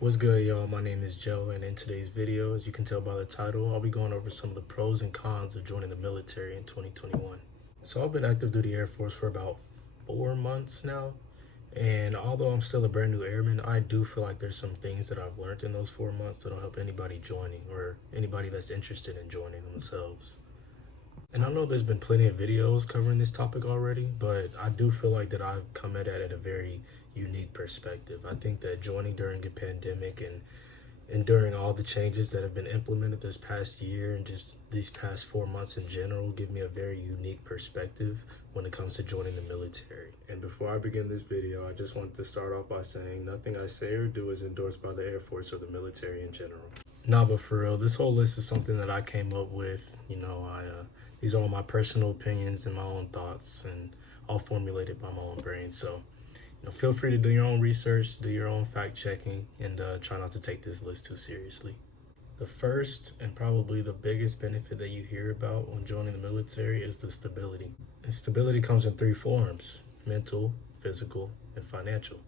What's good, y'all? My name is Joe, and in today's video, as you can tell by the title, I'll be going over some of the pros and cons of joining the military in 2021. So I've been active duty Air Force for about 4 months now, and although I'm still a brand new airman, I do feel like there's some things that I've learned in those 4 months that'll help anybody joining or anybody that's interested in joining themselves. And I know there's been plenty of videos covering this topic already, but I do feel like that I've come at it at a very unique perspective. I think that joining during a pandemic and enduring all the changes that have been implemented this past year and just these past 4 months in general give me a very unique perspective when it comes to joining the military. And before I begin this video, I just wanted to start off by saying nothing I say or do is endorsed by the Air Force or the military in general. Nah, but for real, this whole list is something that I came up with. These are all my personal opinions and my own thoughts, and all formulated by my own brain. So, feel free to do your own research, do your own fact checking, and try not to take this list too seriously. The first and probably the biggest benefit that you hear about when joining the military is the stability. And stability comes in three forms: mental, physical, and financial.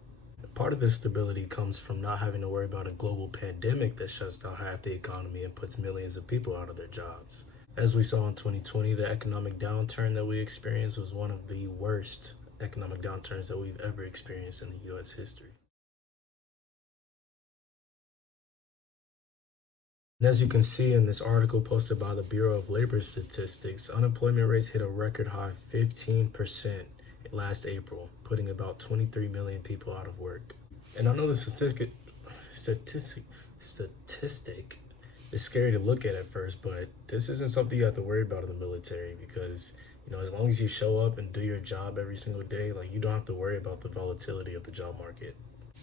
Part of this stability comes from not having to worry about a global pandemic that shuts down half the economy and puts millions of people out of their jobs. As we saw in 2020, the economic downturn that we experienced was one of the worst economic downturns that we've ever experienced in the U.S. history. And as you can see in this article posted by the Bureau of Labor Statistics, unemployment rates hit a record high 15% last April, putting about 23 million people out of work. And I know the statistic is scary to look at first, but this isn't something you have to worry about in the military because, as long as you show up and do your job every single day, you don't have to worry about the volatility of the job market.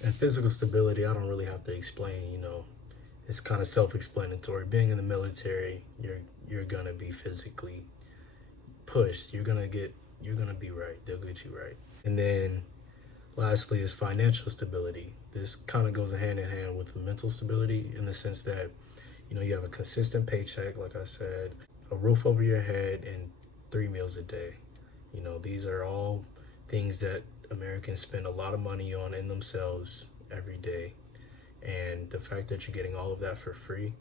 And physical stability, I don't really have to explain, it's kind of self-explanatory. Being in the military, you're gonna be physically pushed. You're gonna be right. They'll get you right. And then lastly is financial stability. This kind of goes hand in hand with the mental stability in the sense that, you have a consistent paycheck, like I said, a roof over your head, and 3 meals a day. These are all things that Americans spend a lot of money on in themselves every day. And the fact that you're getting all of that for free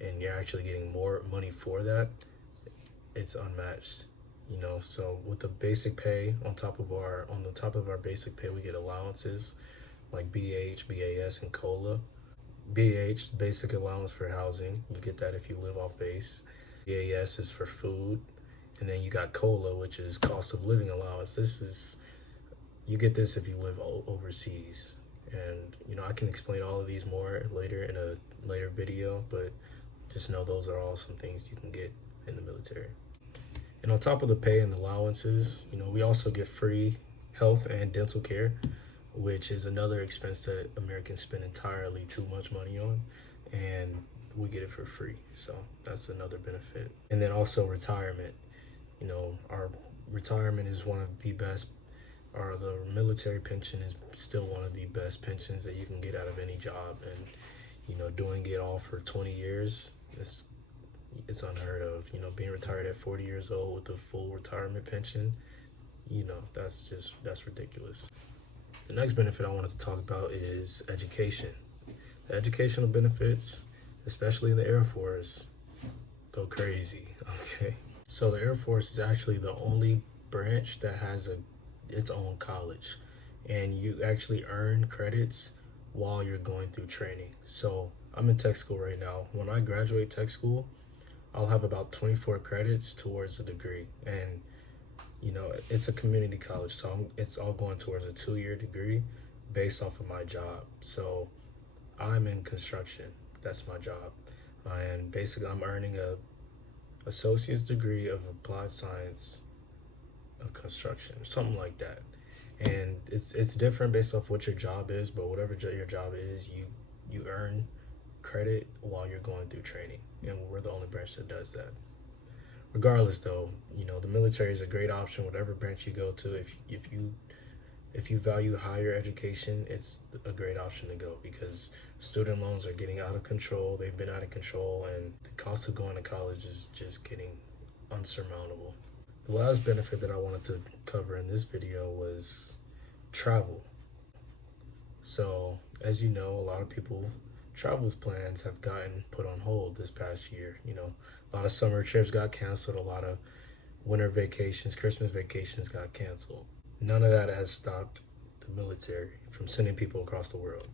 and you're actually getting more money for that, it's unmatched. So with the basic pay on top of our basic pay, we get allowances like BH, BAS, and COLA. BH, basic allowance for housing. You get that if you live off base. BAS is for food. And then you got COLA, which is cost of living allowance. You get this if you live overseas. And, I can explain all of these more later in a later video, but just know those are all some things you can get in the military. And on top of the pay and allowances, we also get free health and dental care, which is another expense that Americans spend entirely too much money on, and we get it for free. So that's another benefit. And then also retirement. Our retirement is one of the best, or the military pension is still one of the best pensions that you can get out of any job. And, doing it all for 20 years, it's unheard of. Being retired at 40 years old with a full retirement pension, that's ridiculous. The next benefit I wanted to talk about is education. The educational benefits, especially in the Air Force, go crazy, okay? So the Air Force is actually the only branch that has its own college, and you actually earn credits while you're going through training. So I'm in tech school right now. When I graduate tech school, I'll have about 24 credits towards a degree, and it's a community college, so it's all going towards a 2-year degree based off of my job. So I'm in construction. That's my job. And basically I'm earning a associate's degree of applied science of construction, something like that. And it's different based off what your job is, but whatever your job is, you earn credit while you're going through training. And we're the only branch that does that. Regardless, though, the military is a great option, whatever branch you go to. If you value higher education, it's a great option to go because student loans are getting out of control. They've been out of control, and the cost of going to college is just getting unsurmountable. The last benefit that I wanted to cover in this video was travel. So, as you know, a lot of people travels plans have gotten put on hold this past year. A lot of summer trips got canceled, a lot of winter vacations, Christmas vacations got canceled. None of that has stopped the military from sending people across the world.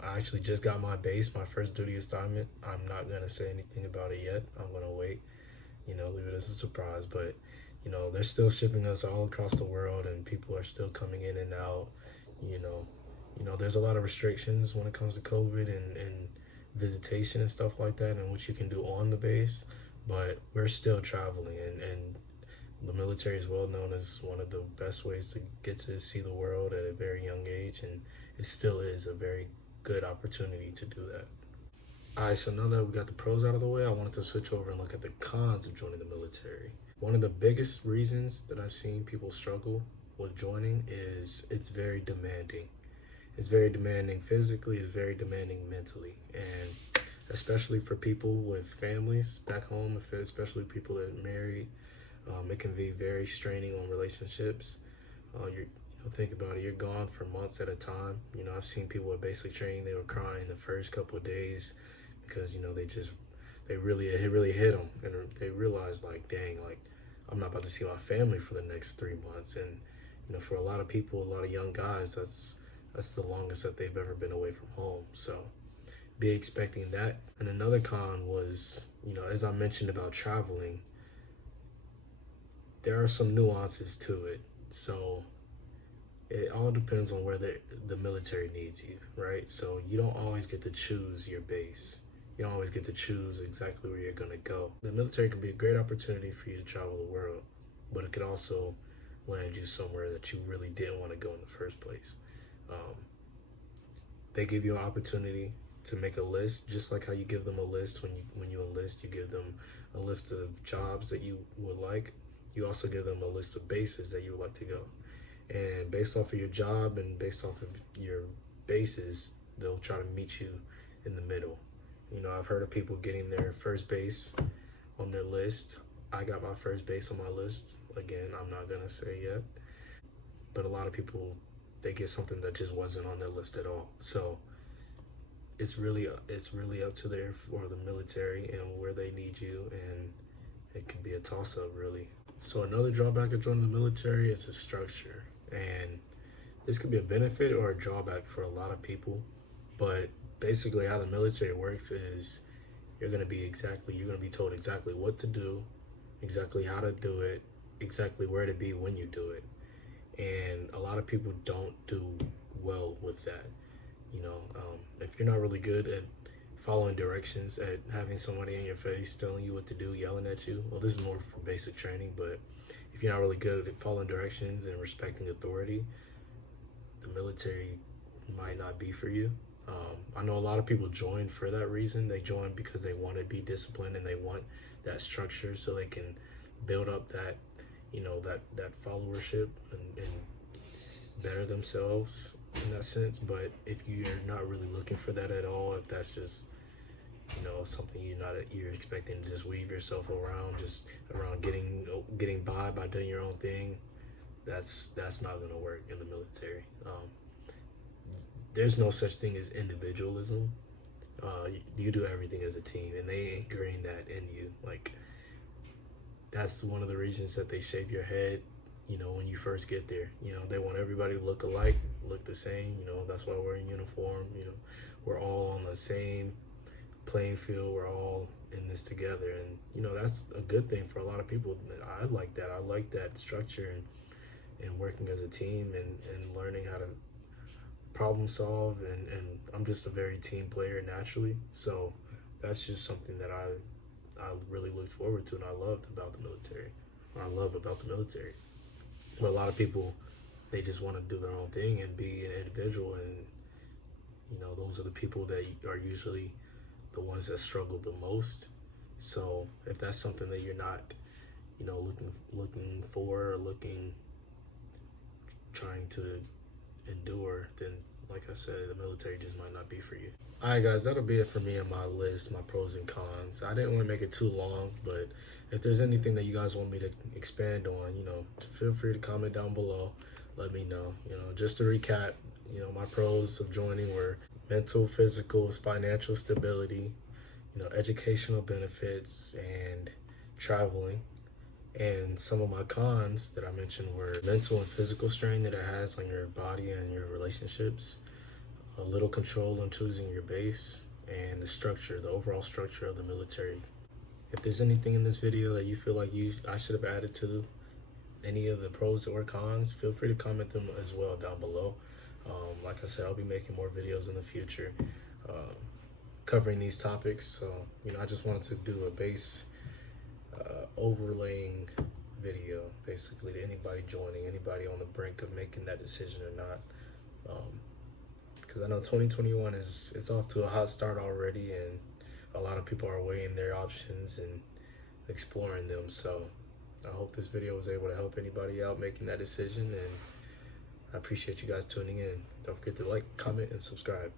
I actually just got my base, my first duty assignment. I'm not going to say anything about it yet. I'm going to wait, leave it as a surprise. But, they're still shipping us all across the world and people are still coming in and out. You know, there's a lot of restrictions when it comes to COVID and visitation and stuff like that and what you can do on the base. But we're still traveling and the military is well known as one of the best ways to get to see the world at a very young age, and it still is a very good opportunity to do that. All right, so now that we got the pros out of the way, I wanted to switch over and look at the cons of joining the military. One of the biggest reasons that I've seen people struggle with joining is it's very demanding. It's very demanding physically, it's very demanding mentally, and especially for people with families back home, especially people that are married, it can be very straining on relationships. Think about it, you're gone for months at a time. I've seen people with basic training, they were crying the first couple of days because, it really hit them and they realized like, dang, like I'm not about to see my family for the next 3 months. And, for a lot of people, a lot of young guys, that's the longest that they've ever been away from home. So be expecting that. And another con was, as I mentioned about traveling, there are some nuances to it. So it all depends on where the military needs you, right? So you don't always get to choose your base. You don't always get to choose exactly where you're going to go. The military can be a great opportunity for you to travel the world, but it could also land you somewhere that you really didn't want to go in the first place. They give you an opportunity to make a list, just like how you give them a list when you enlist. You give them a list of jobs that you would like. You also give them a list of bases that you would like to go. And based off of your job and based off of your bases, they'll try to meet you in the middle. I've heard of people getting their first base on their list. I got my first base on my list. Again, I'm not gonna say yet. But a lot of people, they get something that just wasn't on their list at all. So it's really up to the military and where they need you, and it can be a toss-up really. So another drawback of joining the military is the structure, and this could be a benefit or a drawback for a lot of people. But basically how the military works is you're going to be told exactly what to do, exactly how to do it, exactly where to be when you do it. And a lot of people don't do well with that. If you're not really good at following directions, at having somebody in your face telling you what to do, yelling at you, well, this is more for basic training, but if you're not really good at following directions and respecting authority, the military might not be for you. I know a lot of people join for that reason. They join because they want to be disciplined and they want that structure so they can build up that, that followership and better themselves in that sense. But if you're not really looking for that at all, if that's just something you're expecting to just weave yourself around getting by doing your own thing, that's not going to work in the military. There's no such thing as individualism. You do everything as a team, and they ingrain that in you. Like, that's one of the reasons that they shave your head when you first get there. They want everybody to look alike, look the same. That's why we're in uniform. We're all on the same playing field. We're all in this together, and that's a good thing for a lot of people. I like that. I like that structure and working as a team and learning how to problem solve, and I'm just a very team player naturally. So that's just something that I really looked forward to and I love about the military. But a lot of people, they just want to do their own thing and be an individual, and those are the people that are usually the ones that struggle the most. So if that's something that you're not looking for or trying to endure, then like I said, the military just might not be for you. All right, guys, that'll be it for me and my list, my pros and cons. I didn't want to make it too long, but if there's anything that you guys want me to expand on, feel free to comment down below. Let me know. Just to recap, You know, my pros of joining were mental, physical, financial stability, you know, educational benefits, and traveling. And some of my cons that I mentioned were mental and physical strain that it has on your body and your relationships, a little control on choosing your base, and the structure, the overall structure of the military. If there's anything in this video that you feel like I should have added to any of the pros or cons, feel free to comment them as well down below. Like I said, I'll be making more videos in the future covering these topics. So, you know, I just wanted to do a base overlaying video basically to anybody joining, anybody on the brink of making that decision or not. Because I know 2021 it's off to a hot start already, and a lot of people are weighing their options and exploring them. So I hope this video was able to help anybody out making that decision, and I appreciate you guys tuning in. Don't forget to like, comment, and subscribe.